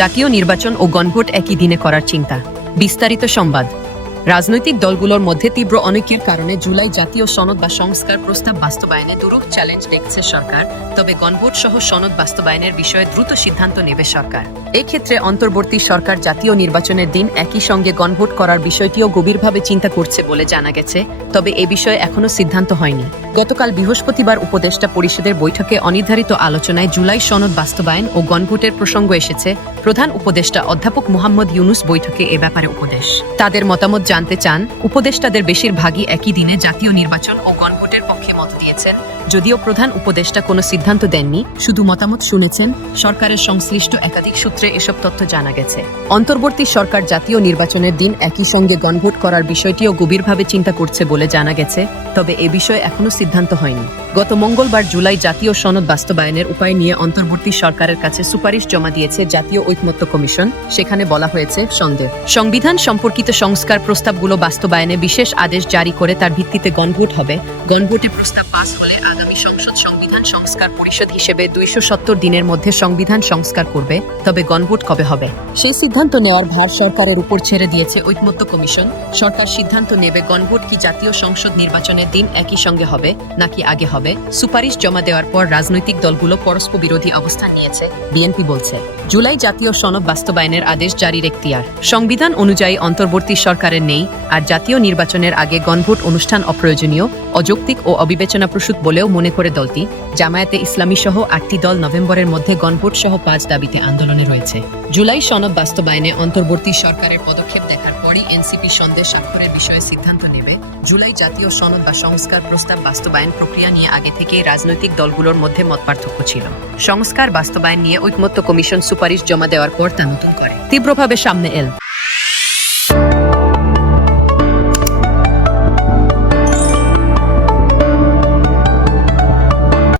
জাতীয় নির্বাচন ও গণভোট একই দিনে করার চিন্তা। বিস্তারিত সংবাদ। রাজনৈতিক দলগুলোর মধ্যে তীব্র অনেকের কারণে জুলাই জাতীয় সনদ বা সংস্কার প্রস্তাব বাস্তবায়নে দুরূপ চ্যালেঞ্জ দেখছে সরকার, তবে গণভোট সহ সনদ বাস্তবায়নের বিষয়ে দ্রুত সিদ্ধান্ত নেবে সরকার। এক্ষেত্রে অন্তর্বর্তী সরকার জাতীয় নির্বাচনের দিন একই সঙ্গে গণভোট করার বিষয়টিও গভীরভাবে চিন্তা করছে বলে জানা গেছে, তবে এ বিষয়ে এখনও সিদ্ধান্ত হয়নি। গতকাল বৃহস্পতিবার উপদেষ্টা পরিষদের বৈঠকে অনির্ধারিত আলোচনায় জুলাই সনদ বাস্তবায়ন ও গণভোটের প্রসঙ্গ এসেছে, প্রধান উপদেষ্টা অধ্যাপক মোহাম্মদ ইউনুস বৈঠকে এ ব্যাপারে উপদেশ। তাদের মতামত জানতে চান, উপদেষ্টাদের বেশিরভাগই একই দিনে জাতীয় নির্বাচন ও গণভোটের পক্ষে মত দিয়েছেন। যদিও প্রধান উপদেষ্টা কোনো সিদ্ধান্ত দেননি, শুধু মতামত শুনেছেন, সরকারের সংশ্লিষ্ট একাধিক সূত্রে এসব তথ্য জানা গেছে। অন্তর্বর্তী সরকার জাতীয় নির্বাচনের দিন একই সঙ্গে গণভোট করার বিষয়টিও গভীরভাবে চিন্তা করছে বলে জানা গেছে, তবে এ বিষয়ে এখনও সিদ্ধান্ত হয়নি। গত মঙ্গলবার জুলাই জাতীয় সনদ বাস্তবায়নের উপায় নিয়ে অন্তর্বর্তী সরকারের কাছে সুপারিশ জমা দিয়েছে জাতীয় ঐকমত্য কমিশন। সেখানে বলা হয়েছে, সন্দেহ। সংবিধান সম্পর্কিত সংস্কার প্রস্তাবগুলো বাস্তবায়নে বিশেষ আদেশ জারি করে তার ভিত্তিতে গণভোট হবে। গণভোটে প্রস্তাব পাস হলে আগামী সংসদ সংবিধান সংস্কার পরিষদ হিসেবে দুইশো সত্তর দিনের মধ্যে সংবিধান সংস্কার করবে, তবে গণভোট কবে হবে? সেই সিদ্ধান্ত নেওয়ার ভার সরকারের উপর ছেড়ে দিয়েছে ঐকমত্য কমিশন। সরকার সিদ্ধান্ত নেবে গণভোট কি জাতীয় সংসদ নির্বাচনের দিন একই সঙ্গে হবে, নাকি আগে হবে। সুপারিশ জমা দেওয়ার পর রাজনৈতিক দলগুলো পরস্পর বিরোধী অবস্থান নিয়েছে, বিএনপি বলছে। জুলাই জাতীয় সনদ বাস্তবায়নের আদেশ জারির এখতিয়ার। সংবিধান অনুযায়ী অন্তর্বর্তী সরকারের নেই, আর জাতীয় নির্বাচনের আগে গণভোট অনুষ্ঠান অপ্রয়োজনীয় অযৌক্তিক ও অবিবেচনাপ্রসূত বলেও মনে করে দলটি, জামায়াতে ইসলামী সহ আটটি দল নভেম্বরের মধ্যে গণভোট সহ পাঁচ দাবিতে আন্দোলনে রয়েছে। জুলাই সনদ বাস্তবায়নে অন্তর্বর্তী সরকারের পদক্ষেপ দেখার পরই এনসিপি সন্দেশ স্বাক্ষরের বিষয়ে সিদ্ধান্ত নেবে। জুলাই জাতীয় সনদ বা সংস্কার প্রস্তাব বাস্তবায়ন প্রক্রিয়া নিয়ে আগে থেকেই রাজনৈতিক দলগুলোর মধ্যে মতপার্থক্য ছিল। সংস্কার বাস্তবায়ন নিয়ে ঐকমত্য কমিশন সুপারিশ জমা দেওয়ার পর তা নতুন করে। তীব্রভাবে সামনে এল।